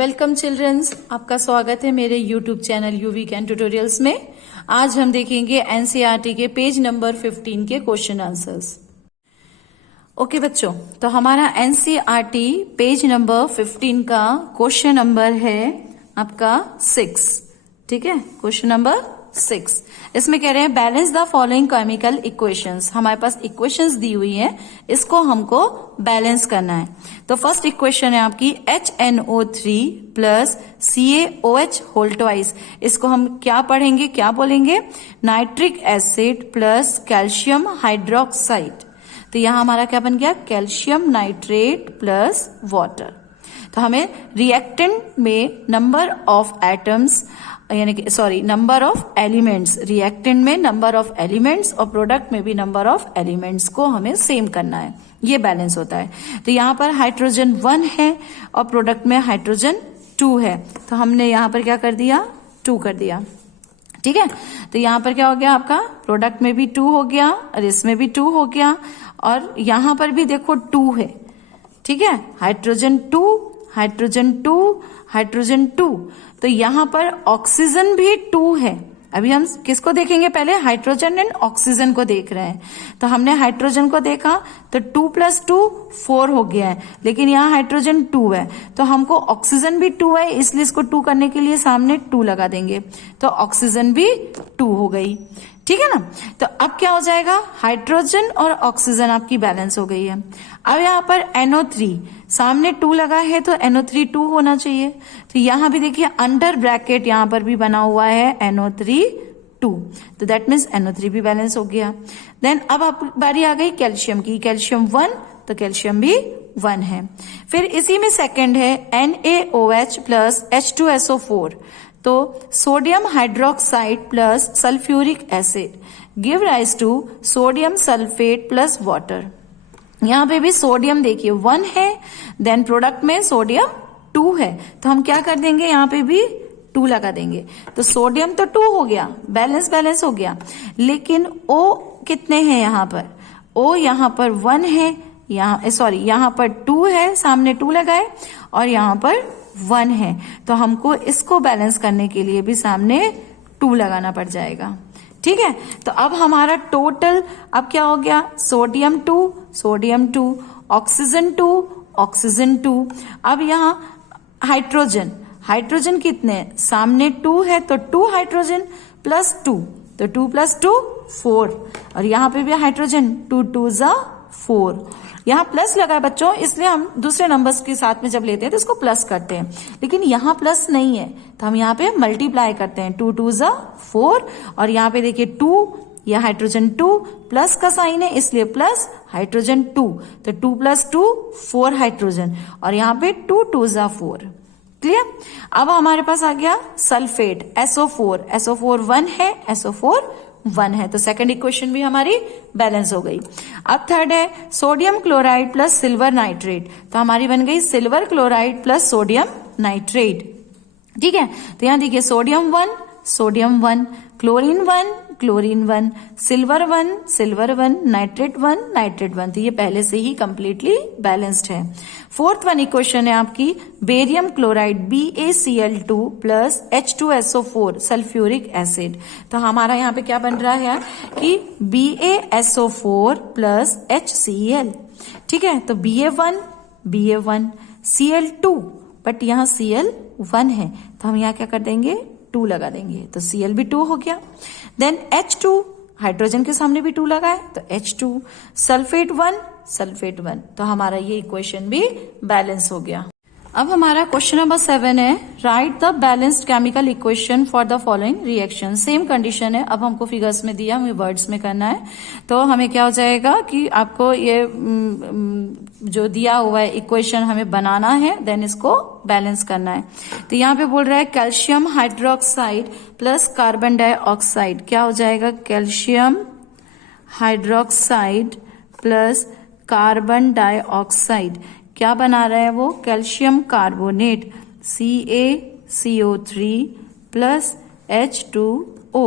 Welcome children's, आपका स्वागत है मेरे YouTube channel UV can tutorials में। आज हम देखेंगे एनसीईआरटी के पेज नंबर 15 के क्वेश्चन आंसर्स। ओके बच्चों, तो हमारा एनसीईआरटी पेज नंबर 15 का क्वेश्चन नंबर है आपका 6। ठीक है, क्वेश्चन नंबर 6। इसमें कह रहे हैं balance the following chemical equations. हमारे पास इक्वेशंस दी हुई है, इसको हमको बैलेंस करना है। तो फर्स्ट इक्वेशन है आपकी HNO3 plus CaOH whole twice. इसको हम क्या पढ़ेंगे, क्या बोलेंगे? Nitric acid plus calcium hydroxide. तो यहां हमारा क्या बन गया? Calcium nitrate plus water. तो हमें रिएक्टेंट में नंबर ऑफ एटम्स यानी कि नंबर ऑफ एलिमेंट्स, रिएक्टेंट में नंबर ऑफ एलिमेंट्स और प्रोडक्ट में भी नंबर ऑफ एलिमेंट्स को हमें सेम करना है। ये बैलेंस होता है। तो यहां पर हाइड्रोजन 1 है और प्रोडक्ट में हाइड्रोजन 2 है, तो हमने यहां पर क्या कर दिया? 2 कर दिया। ठीक है, तो यहां पर क्या हो गया? आपका प्रोडक्ट में भी 2 हो गया और इसमें भी 2 हो गया और यहां पर भी देखो 2 है। ठीक है, हाइड्रोजन 2, हाइड्रोजन 2, हाइड्रोजन 2। तो यहां पर ऑक्सीजन भी 2 है। अभी हम किसको देखेंगे? पहले हाइड्रोजन एंड ऑक्सीजन को देख रहे हैं। तो हमने हाइड्रोजन को देखा तो 2 + 2 4 हो गया है, लेकिन यहाँ हाइड्रोजन 2 है तो हमको ऑक्सीजन भी 2 है, इसलिए इसको 2 करने के लिए सामने 2 लगा देंगे तो ऑक्सीजन भी 2 हो गई। ठीक है ना? तो अब क्या हो जाएगा? हाइड्रोजन और ऑक्सीजन आपकी बैलेंस हो गई है। अब यहाँ पर NO3 सामने 2 लगा है तो NO3 2 होना चाहिए। तो यहां भी देखिए अंडर ब्रैकेट यहां पर भी बना हुआ है NO3 2, तो दैट मीन्स NO3 भी बैलेंस हो गया। देन अब आप बारी आ गई कैल्शियम की। कैल्शियम 1 तो कैल्शियम भी 1 है। फिर इसी में सेकंड है NaOH प्लस H2SO4। तो sodium hydroxide plus sulphuric acid give rise to sodium sulphate plus water. यहां पे भी सोडियम देखिए 1 है, देन प्रोडक्ट में सोडियम 2 है, तो हम क्या कर देंगे? यहां पे भी 2 लगा देंगे। तो सोडियम तो 2 हो गया, बैलेंस हो गया। लेकिन O कितने हैं यहां पर? O यहां पर 1 है, यहां पर 2 है, सामने 2 लगाए और यहां पर 1 है, तो हमको इसको बैलेंस करने के लिए भी सामने 2 लगाना पड़ जाएगा। ठीक है, तो अब हमारा टोटल अब क्या हो गया? Sodium 2, sodium 2, oxygen 2, oxygen 2। अब यहाँ हाइड्रोजन, हाइड्रोजन कितने हैं? सामने 2 है तो 2 हाइड्रोजन प्लस 2, तो 2 + 2 4 और यहाँ पे भी हाइड्रोजन 2 × 2 = 4। यहाँ प्लस लगा है बच्चों, इसलिए हम दूसरे नंबर्स के साथ में जब लेते हैं तो इसको प्लस करते हैं, लेकिन यहाँ प्लस नहीं है तो हम यहाँ पे मल्टीप्लाई करते हैं। 2 × 2 = 4 और यहाँ पे देखिए 2, यह हाइड्रोजन 2 प्लस का साइन है इसलिए प्लस हाइड्रोजन 2, तो 2 + 2 4 हाइड्रोजन और यहाँ पे 2 × 2 = 4। क्लियर? अब हमारे पास आ गया सल्फेट SO4। SO4 1 है, SO4 1 है, तो सेकंड इक्वेशन भी हमारी बैलेंस हो गई। अब थर्ड है sodium chloride plus silver nitrate. तो हमारी बन गई silver chloride plus sodium nitrate. ठीक है, तो यहां देखिए sodium 1, sodium 1, chlorine 1, chlorine 1, silver 1, silver 1, nitrate 1, nitrate 1। तो ये पहले से ही कंप्लीटली बैलेंस्ड है। फोर्थ वन इक्वेशन है आपकी barium chloride BaCl2 plus H2SO4 sulphuric acid. तो हमारा यहाँ पे क्या बन रहा है कि BaSO4 प्लस HCl। ठीक है, तो BA1 Cl2, बट यहाँ Cl1 है तो हम यहाँ क्या कर देंगे? 2 लगा देंगे, तो Cl भी 2 हो गया। देन H2, हाइड्रोजन के सामने भी 2 लगा है तो H2, सल्फेट 1, सल्फेट 1। तो हमारा ये इक्वेशन भी बैलेंस हो गया। अब हमारा क्वेश्चन नंबर 7 है right the balanced chemical equation for the following reaction. Same condition है, अब हमको फिगर्स में दिया, हमें वर्ड्स में करना है। तो हमें क्या हो जाएगा कि आपको ये जो दिया हुआ है इक्वेशन हमें बनाना है, देन इसको बैलेंस करना है। तो यहाँ पे बोल रहा है calcium hydroxide plus carbon dioxide क्या हो जाएगा? Calcium hydroxide plus carbon dioxide क्या बना रहा है वो? Calcium carbonate CaCO3 plus H2O।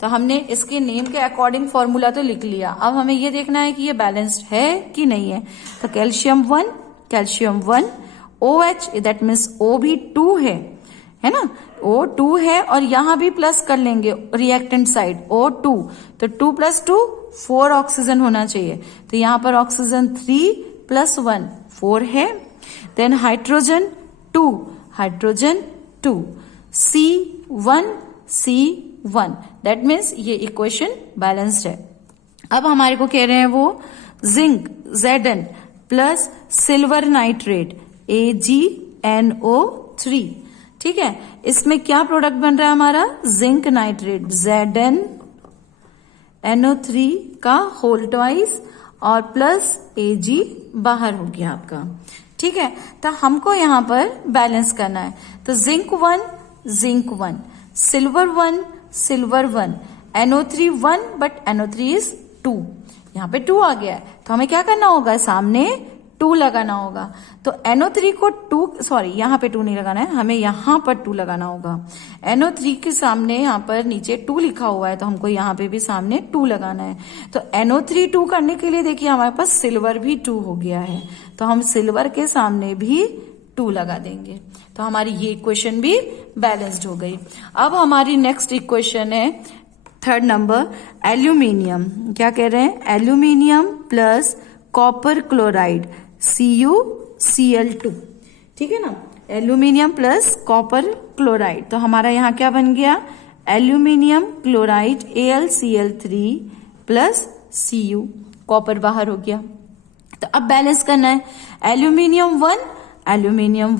तो हमने इसके नेम के अकॉर्डिंग फॉर्मूला तो लिख लिया, अब हमें ये देखना है कि ये बैलेंस्ड है कि नहीं है। तो calcium 1 OH that means O भी 2 है ना, O2 है और यहां भी प्लस कर लेंगे रिएक्टेंट साइड O2, तो 2 + 2 4 ऑक्सीजन होना चाहिए, तो यहां पर ऑक्सीजन 3 + 1 4 है। Then hydrogen 2 C1 that means ये इक्वेशन बैलेंस्ड है। अब हमारे को कह रहे हैं वो zinc Zn plus silver nitrate AgNO3, ठीक है, इसमें क्या प्रोडक्ट बन रहा है हमारा, जिंक नाइट्रेट ZnNO3 का होल ट्वाइस और प्लस Ag बाहर हो गया आपका, ठीक है। तो हमको यहां पर बैलेंस करना है, तो zinc 1 silver 1 NO3 1 but NO3 is 2, यहां पे 2 आ गया है, तो हमें क्या करना होगा, सामने 2 लगाना होगा। तो NO3 को 2 सॉरी यहां पे 2 नहीं लगाना है, हमें यहां पर 2 लगाना होगा। NO3 के सामने यहां पर नीचे 2 लिखा हुआ है, तो हमको यहां पे भी सामने 2 लगाना है। तो NO3 2 करने के लिए देखिए हमारे पास सिल्वर भी 2 हो गया है, तो हम सिल्वर के सामने भी 2 लगा देंगे, तो हमारी ये इक्वेशन भी बैलेंस्ड हो गई। अब हमारी नेक्स्ट इक्वेशन है 3rd नंबर, एल्यूमिनियम, क्या कह रहे हैं, aluminium plus copper chloride CuCl2, ठीक है ना, एल्यूमिनियम प्लस कॉपर क्लोराइड, तो हमारा यहां क्या बन गया, aluminium chloride AlCl3 plus Cu, copper बाहर हो गया। तो अब बैलेंस करना है, aluminium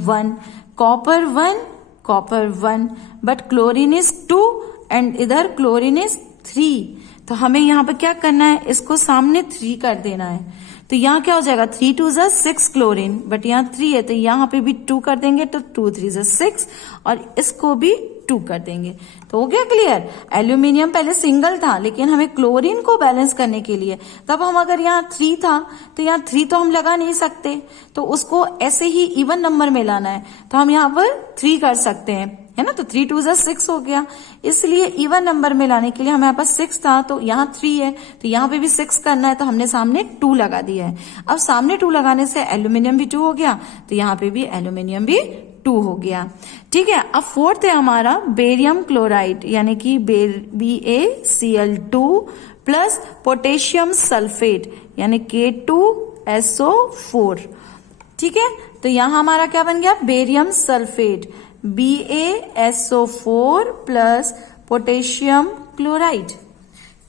1 copper 1 but chlorine is 2 and इधर क्लोरीन इज 3, तो हमें यहां पर क्या करना है, इसको सामने 3 कर देना है, तो यहां क्या हो जाएगा, 3 2 6 क्लोरीन, बट यहाँ 3 है तो यहां पे भी 2 कर देंगे, तो 2 3 6 और इसको भी 2 कर देंगे, तो हो गया क्लियर। एल्यूमिनियम पहले सिंगल था, लेकिन हमें क्लोरीन को बैलेंस करने के लिए, तब हम अगर यहाँ 3 था तो यहाँ 3 तो हम लगा नहीं सकते, तो उसको ऐसे ही इवन नंबर में लाना है, तो हम यहाँ पर 3 कर सकते हैं, है ना, तो 3 2 6 हो गया, इसलिए इवन नंबर में लाने के लिए हमारे पास 6 था, तो यहाँ 3 है, तो यहाँ पे भी 6 करना है, तो हमने सामने 2 लगा दिया है। अब सामने 2 लगाने से एल्यूमिनियम भी 2 हो गया, तो यहाँ पे भी एल्यूमिनियम भी 2 हो गया, ठीक है। अब 4th है हमारा बेरियम क्लोराइड, यानी कि BaCl2 प्लस पोटेशियम सल्फेट यानी K2SO4, ठीक है, तो यहां हमारा क्या बन गया, barium sulphate BaSO4 plus potassium chloride,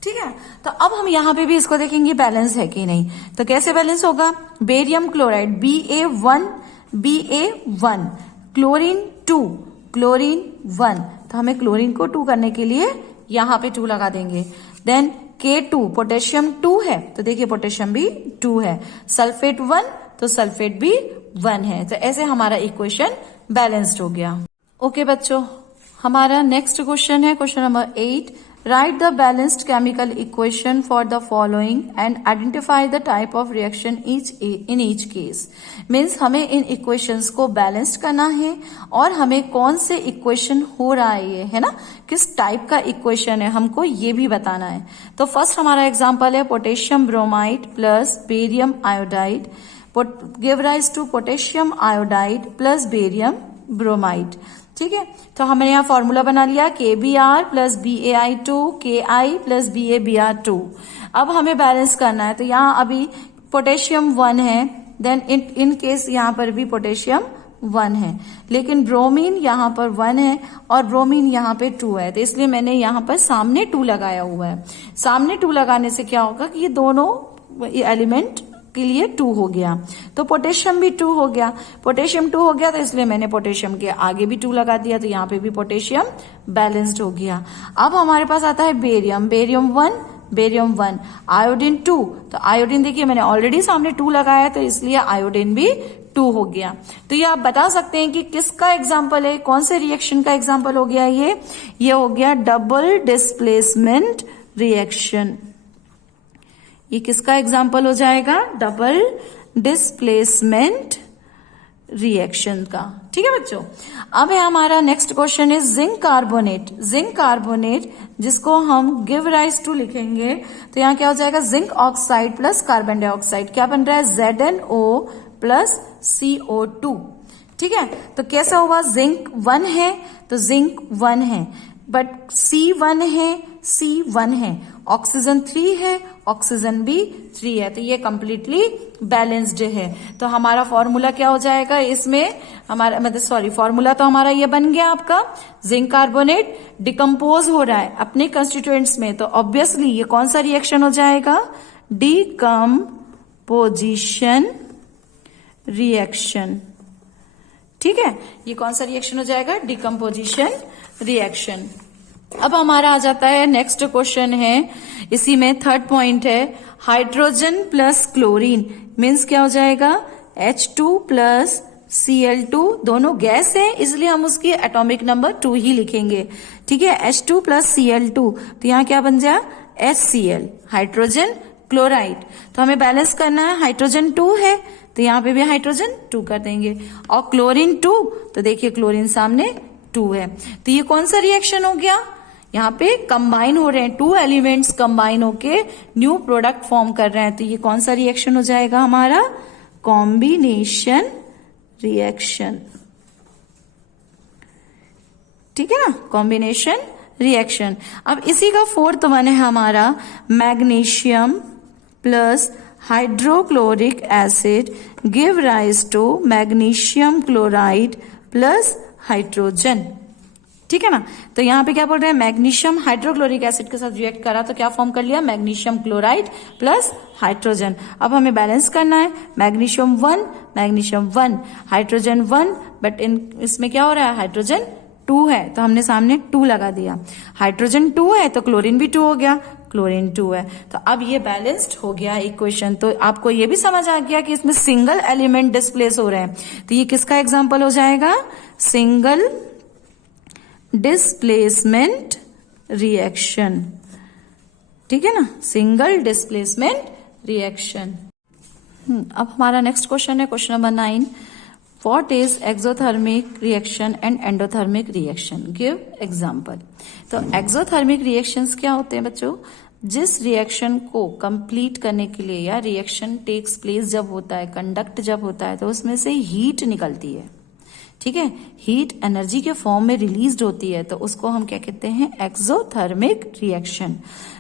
ठीक है। तो अब हम यहां पे भी इसको देखेंगे बैलेंस है कि नहीं, तो कैसे बैलेंस होगा, बेरियम क्लोराइड Ba1 क्लोरीन 1, तो हमें क्लोरीन को 2 करने के लिए यहां पे 2 लगा देंगे। देन K2 पोटेशियम 2 है, तो देखिए पोटेशियम भी 2 है, सल्फेट 1 तो सल्फेट भी 1 है, तो ऐसे हमारा इक्वेशन बैलेंस्ड हो गया। ओके बच्चों, हमारा नेक्स्ट क्वेश्चन है question number 8, right the balanced chemical equation for the following and identify the type of reaction in each case. Means हमें इन इक्वेशंस को बैलेंस्ड करना है और हमें कौन से इक्वेशन हो रहा है ये, है ना, किस टाइप का इक्वेशन है हमको ये भी बताना है। तो फर्स्ट हमारा एग्जाम्पल है potassium bromide plus barium iodide give rise to potassium iodide plus barium bromide, ठीक है। तो हमने यहाँ फॉर्मूला बना लिया KBr plus BaI2 KI plus BaBr2। अब हमें बैलेंस करना है, तो यहाँ अभी पोटेशियम 1 है, देन इन केस यहाँ पर भी पोटेशियम 1 है, लेकिन ब्रोमीन यहाँ पर 1 है और ब्रोमीन यहाँ पे 2 है, तो इसलिए मैंने यहाँ पर सामने 2 लगाया हुआ है। सामने 2 लगाने से क्या होगा कि ये दोनों एलिमेंट के लिए 2 हो गया, तो पोटेशियम भी 2 हो गया, पोटेशियम 2 हो गया, तो इसलिए मैंने पोटेशियम के आगे भी 2 लगा दिया, तो यहाँ पे भी पोटेशियम बैलेंस्ड हो गया। अब हमारे पास आता है बेरियम 1, आयोडीन 2, तो आयोडीन देखिए मैंने ऑलरेडी सामने 2 लगाया है, तो इसलिए आयोडीन भी 2 हो गया। तो ये आप बता सकते हैं कि किसका एग्जाम्पल है, कौन से रिएक्शन का एग्जाम्पल हो गया ये हो गया डबल डिस्प्लेसमेंट रिएक्शन। ये किसका एग्जाम्पल हो जाएगा, डबल डिस्प्लेसमेंट रिएक्शन का, ठीक है बच्चों। अब है हमारा नेक्स्ट क्वेश्चन है जिंक कार्बोनेट जिसको हम गिव राइज टू लिखेंगे, तो यहाँ क्या हो जाएगा, zinc oxide plus carbon dioxide, क्या बन रहा है, ZnO प्लस CO2, ठीक है, तो कैसा हुआ, जिंक 1 है तो जिंक 1 है, बट C1 है, C1 है, ऑक्सीजन 3 है, ऑक्सीजन भी 3 है, तो ये कंप्लीटली बैलेंस्ड है। तो हमारा फॉर्मूला क्या हो जाएगा इसमें, हमारा मतलब सॉरी फॉर्मूला तो हमारा ये बन गया आपका, जिंक कार्बोनेट डिकम्पोज हो रहा है अपने कंस्टिट्यूएंट्स में, तो ऑब्वियसली ये कौन सा रिएक्शन हो जाएगा, डिकम्पोजिशन रिएक्शन। ठीक है, ये कौन सा रिएक्शन हो जाएगा, डिकम्पोजिशन रिएक्शन। अब हमारा आ जाता है नेक्स्ट क्वेश्चन है, इसी में थर्ड पॉइंट है, हाइड्रोजन प्लस क्लोरीन मीन्स क्या हो जाएगा, H2 प्लस Cl2, दोनों गैस है इसलिए हम उसकी एटॉमिक नंबर 2 ही लिखेंगे। ठीक है, H2 प्लस Cl2, तो यहाँ क्या बन जाए, HCl, हाइड्रोजन क्लोराइड। तो हमें बैलेंस करना है, हाइड्रोजन 2 है तो यहाँ पे भी हाइड्रोजन 2 कर देंगे, और क्लोरीन 2, तो देखिए क्लोरीन सामने 2 है, तो ये कौन सा रिएक्शन हो गया, यहाँ पे कंबाइन हो रहे हैं, 2 एलिमेंट्स कंबाइन होके न्यू प्रोडक्ट फॉर्म कर रहे हैं, तो ये कौन सा रिएक्शन हो जाएगा हमारा, कॉम्बिनेशन रिएक्शन। ठीक है ना, कॉम्बिनेशन रिएक्शन। अब इसी का फोर्थ वन है हमारा, magnesium plus hydrochloric acid give rise to magnesium chloride plus hydrogen. ठीक है ना, तो यहां पे क्या बोल रहे हैं, मैग्नीशियम हाइड्रोक्लोरिक एसिड के साथ रिएक्ट करा तो क्या फॉर्म कर लिया, मैग्नीशियम क्लोराइड प्लस हाइड्रोजन। अब हमें बैलेंस करना है, मैग्नीशियम 1, हाइड्रोजन 1, बट इसमें क्या हो रहा है, हाइड्रोजन 2 है तो हमने सामने 2 लगा दिया, हाइड्रोजन 2 है तो क्लोरीन भी 2 हो गया, क्लोरीन 2 है, तो अब ये बैलेंस्ड हो गया इक्वेशन। तो आपको ये भी समझ आ गया कि इसमें सिंगल एलिमेंट डिस्प्लेस हो रहे हैं, तो ये किसका एग्जांपल हो जाएगा, सिंगल डिस्प्लेसमेंट रिएक्शन। ठीक है ना, सिंगल डिस्प्लेसमेंट रिएक्शन। अब हमारा नेक्स्ट क्वेश्चन है, question number 9, what is exothermic reaction and endothermic reaction, give example. तो एक्सोथर्मिक रिएक्शंस क्या होते हैं बच्चों, जिस रिएक्शन को कंप्लीट करने के लिए या रिएक्शन टेक्स प्लेस जब होता है, कंडक्ट जब होता है, तो उसमें से हीट निकलती है। ठीक है, हीट एनर्जी के फॉर्म में रिलीज होती है, तो उसको हम क्या कहते हैं, एक्सोथर्मिक रिएक्शन।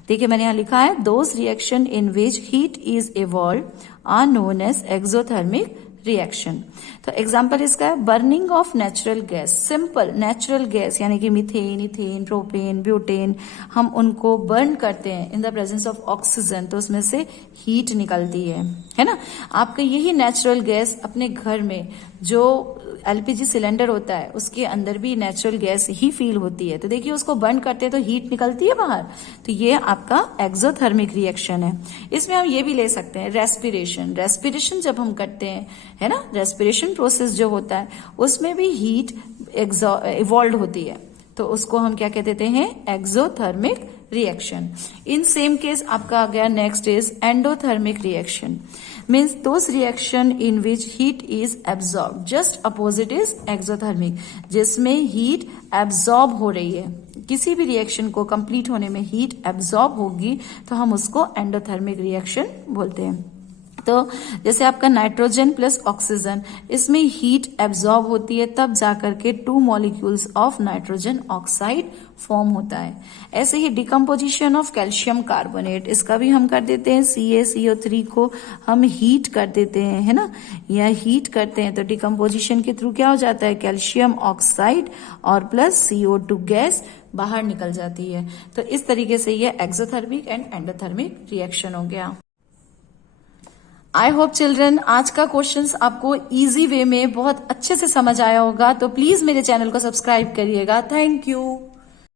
देखिए मैंने यहाँ लिखा है, those reaction in which heat is evolve are known as exothermic reaction. तो एग्जाम्पल इसका है, burning of natural gas, simple natural gas यानी कि मीथेन, इथेन, प्रोपेन, ब्यूटेन, हम उनको बर्न करते हैं in the presence of oxygen, तो उसमें से हीट निकलती है ना। आपका यही नेचुरल गैस अपने घर में जो एलपीजी सिलेंडर होता है उसके अंदर भी नेचुरल गैस ही फील होती है, तो देखिए उसको बर्न करते हैं तो हीट निकलती है बाहर, तो ये आपका एक्सोथर्मिक रिएक्शन है। इसमें हम ये भी ले सकते हैं, रेस्पिरेशन, रेस्पिरेशन जब हम करते हैं, है ना, रेस्पिरेशन प्रोसेस जो होता है उसमें भी हीट इवॉल्व होती है, तो उसको हम क्या कह देते हैं, exothermic reaction. In same case आपका आ गया, next is endothermic reaction, means those reaction in which heat is absorb, just opposite is exothermic, जिसमें हीट एब्जॉर्ब हो रही है। किसी भी रिएक्शन को कंप्लीट होने में हीट एब्जॉर्ब होगी तो हम उसको एंडोथर्मिक रिएक्शन बोलते हैं। तो जैसे आपका नाइट्रोजन प्लस ऑक्सीजन, इसमें हीट एब्जॉर्ब होती है, तब जाकर के 2 molecules of nitrogen oxide form होता है। ऐसे ही डिकम्पोजिशन ऑफ कैल्शियम कार्बोनेट, इसका भी हम कर देते हैं, CaCO3 को हम हीट कर देते हैं, है ना, या हीट करते हैं तो डिकम्पोजिशन के थ्रू क्या हो जाता है, कैल्शियम ऑक्साइड और प्लस CO2 गैस बाहर निकल जाती है। तो इस तरीके से ये एक्सोथर्मिक एंड एंडोथर्मिक रिएक्शन हो गया। आई होप चिल्ड्रन आज का क्वेश्चंस आपको इजी वे में बहुत अच्छे से समझ आया होगा, तो प्लीज मेरे चैनल को सब्सक्राइब करिएगा। Thank you.